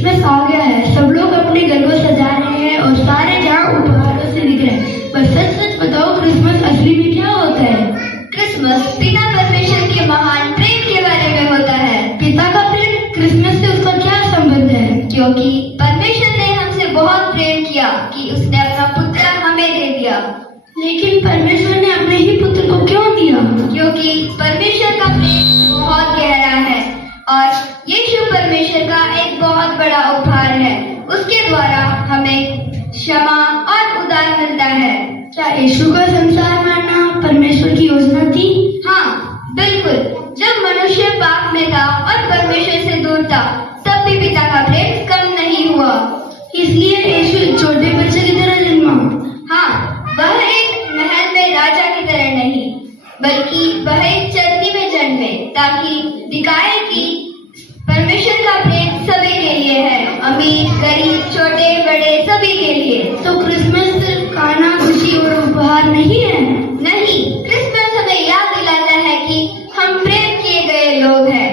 Christmas आ गया है, सब लोग अपने घर को सजा रहे हैं और सारे जहाँ उपहारों से दिख रहे हैं। पर सच सच बताओ, क्रिसमस असली में क्या होता है? क्रिसमस पिता परमेश्वर के महान प्रेम के बारे में होता है। पिता का प्रेम, क्रिसमस से उसका क्या संबंध है? क्योंकि परमेश्वर ने हमसे बहुत प्रेम किया कि उसने अपना पुत्र हमें दे दिया। लेकिन परमेश्वर ने अपने ही पुत्र को क्यों दिया? क्योंकि परमेश्वर का प्रेम बहुत गहरा है और यीशु परमेश्वर का एक बहुत बड़ा उपहार है। उसके द्वारा हमें क्षमा और उद्धार मिलता है। क्या यीशु का संसार मानना परमेश्वर की योजना थी? हाँ, बिल्कुल। जब मनुष्य पाप में था और परमेश्वर से दूर था, तब भी पिता का प्रेम कम नहीं हुआ। इसलिए यीशु एक छोटे बच्चे की तरह जन्मा। हाँ, वह एक महल में राजा की तरह नहीं, बल्कि वह एक चरनी में जन्मे, ताकि दिखाए कि परमेश्वर का प्रेम सभी के लिए है, अमीर गरीब छोटे बड़े सभी के लिए। तो क्रिसमस सिर्फ खाना, खुशी और उपहार नहीं है? नहीं, क्रिसमस हमें याद दिलाता है कि हम प्रेम किए गए लोग हैं।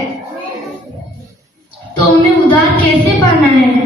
तो हमें उद्धार कैसे पाना है?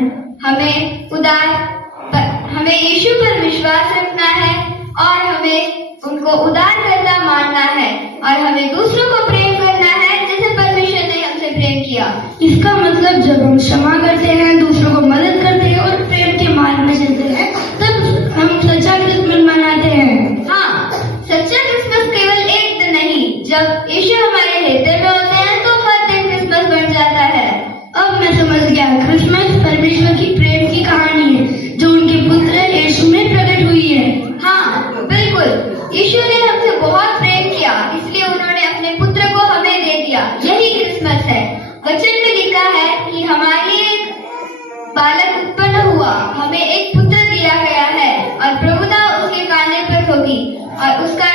हमें यीशु पर विश्वास रखना है और हमें उनको उद्धार करता मानना है और हमें दूसरों को प्रेम करना है जैसे परमेश्वर ने हमसे प्रेम किया। इसका मतलब जब हम क्षमा करते हैं, दूसरों को मदद करते हैं और प्रेम के मार्ग में चलते हैं, तब हम सच्चा क्रिसमस मनाते हैं। हाँ, सच्चा क्रिसमस केवल एक दिन नहीं, जब यीशु हमारे हृदय में होते हैं तो हर दिन क्रिसमस बन जाता है। अब मैं समझ गया, क्रिसमस परमेश्वर की प्रेम की कहानी है जो उनके पुत्र यीशु में प्रकट हुई है। हाँ, बिल्कुल। यीशु ने हमसे बहुत प्रेम किया, इसलिए उन्होंने अपने पुत्र को हमें दे दिया। यही क्रिसमस है। वचन में लिखा है कि हमारे लिए एक बालक उत्पन्न हुआ, हमें एक पुत्र दिया गया है और प्रभुता उसके कांधे पर होगी और उसका